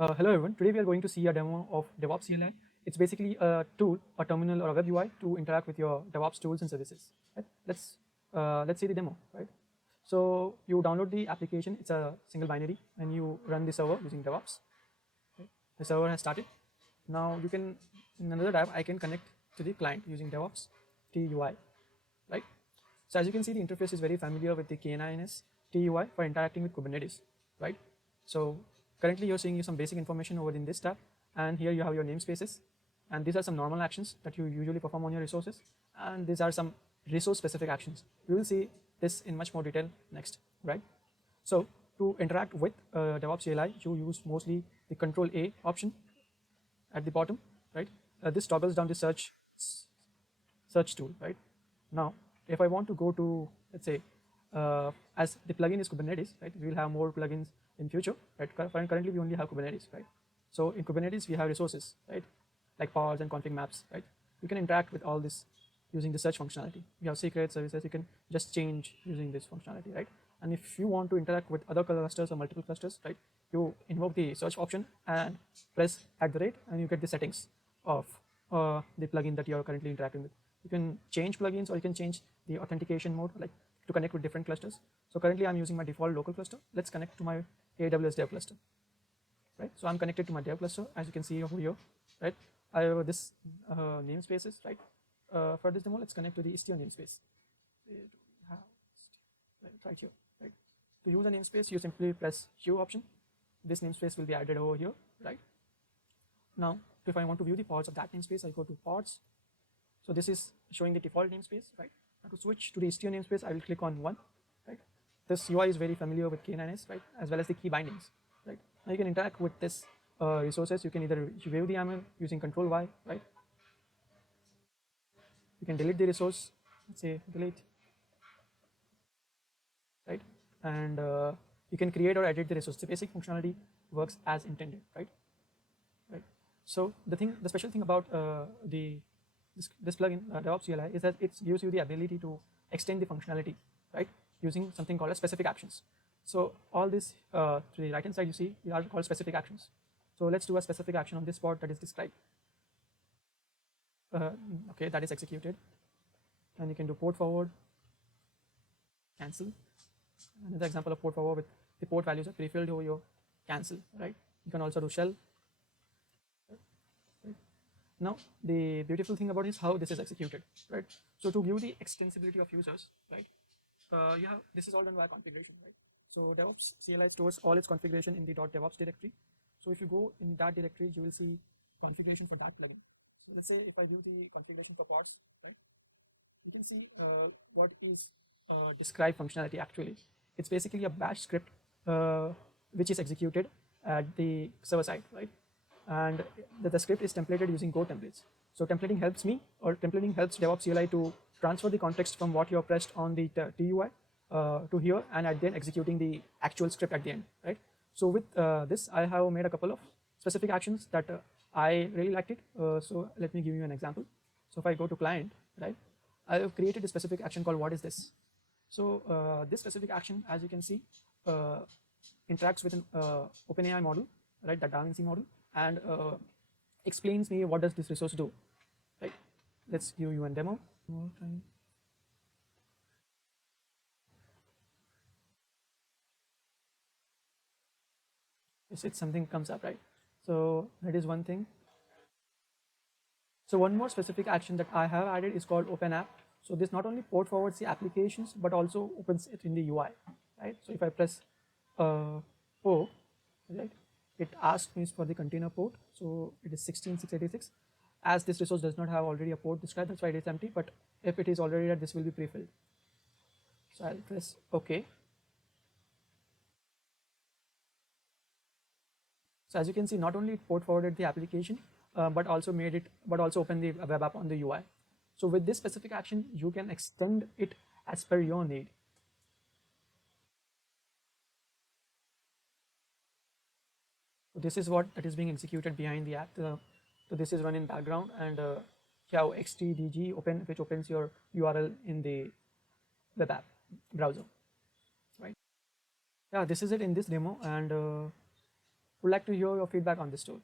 Hello everyone. Today we are going to see a demo of Devops CLI. It's basically a tool, a terminal or a web UI to interact with your DevOps tools and services. Right? Let's see the demo. Right. So you download the application. It's a single binary, and you run the server using DevOps. Right? The server has started. Now you can in another tab I can connect to the client using DevOps TUI. Right. So as you can see, the interface is very familiar with the KNINS TUI for interacting with Kubernetes. Right. So currently you're seeing some basic information over in this tab, and here you have your namespaces, and these are some normal actions that you usually perform on your resources, and these are some resource specific actions. We will see this in much more detail next, right? So to interact with DevOps CLI, you use mostly the Control A option at the bottom, right? This toggles down the search tool, right? Now, if I want to go to, let's say, as the plugin is Kubernetes, right? We will have more plugins in future, right? Currently, we only have Kubernetes, right? So in Kubernetes, we have resources, right? Like pods and config maps, right? You can interact with all this using the search functionality. You have secret services, you can just change using this functionality, right? And if you want to interact with other clusters or multiple clusters, right? You invoke the search option and press @ and you get the settings of the plugin that you are currently interacting with. You can change plugins or you can change the authentication mode, like to connect with different clusters. So currently I'm using my default local cluster. Let's connect to my AWS dev cluster, right? So I'm connected to my dev cluster, as you can see over here, right? I have this namespaces, right? For this demo, let's connect to the Istio namespace. Where do we have right here, right? To use a namespace, you simply press Q option. This namespace will be added over here, right? Now, if I want to view the pods of that namespace, I go to pods. So this is showing the default namespace, right? Now to switch to the Istio namespace, I will click on 1, right? This UI is very familiar with K9s, right? As well as the key bindings, right? Now you can interact with this resources. You can either view the YAML using Control Y, right? You can delete the resource, let's say delete, right? And you can create or edit the resource. The basic functionality works as intended, right? Right. So the special thing about this plugin Devops CLI is that it gives you the ability to extend the functionality, right? Using something called as specific actions. So all this to the right hand side you see, these are called specific actions. So let's do a specific action on this pod that is described. Okay, that is executed, and you can do port forward, cancel. Another example of port forward with the port values are pre-filled over your cancel, right? You can also do shell. Now, the beautiful thing about it is how this is executed, right? So to view the extensibility of users, right? This is all done via configuration, right? So DevOps CLI stores all its configuration in the .devops directory. So if you go in that directory, you will see configuration for that plugin. So let's say if I view the configuration for pods, right? You can see what is described functionality actually. It's basically a bash script which is executed at the server side, right? And the script is templated using Go templates. So templating helps me, or templating helps DevOps CLI to transfer the context from what you have pressed on the TUI to here, and at then executing the actual script at the end, right? So with this, I have made a couple of specific actions that I really liked it. So let me give you an example. So if I go to client, right, I have created a specific action called what is this. So this specific action, as you can see, interacts with an OpenAI model, right, the DaVinci model, and explains me what does this resource do, right? Let's give you a demo more time. Yes, it's something comes up, right? So that is one thing. So one more specific action that I have added is called open app. So this not only port forwards the applications but also opens it in the UI, right? So if I press O, right, it asks me for the container port. So it is 16686. As this resource does not have already a port described, that's why it is empty. But if it is already there, this will be pre-filled. So I'll press OK. So as you can see, not only it port forwarded the application, but also opened the web app on the UI. So with this specific action, you can extend it as per your need. So this is what that is being executed behind the app. So this is run in background, and you have xtdg open, which opens your URL in the web app browser, right? Yeah, this is it in this demo, and would like to hear your feedback on this tool.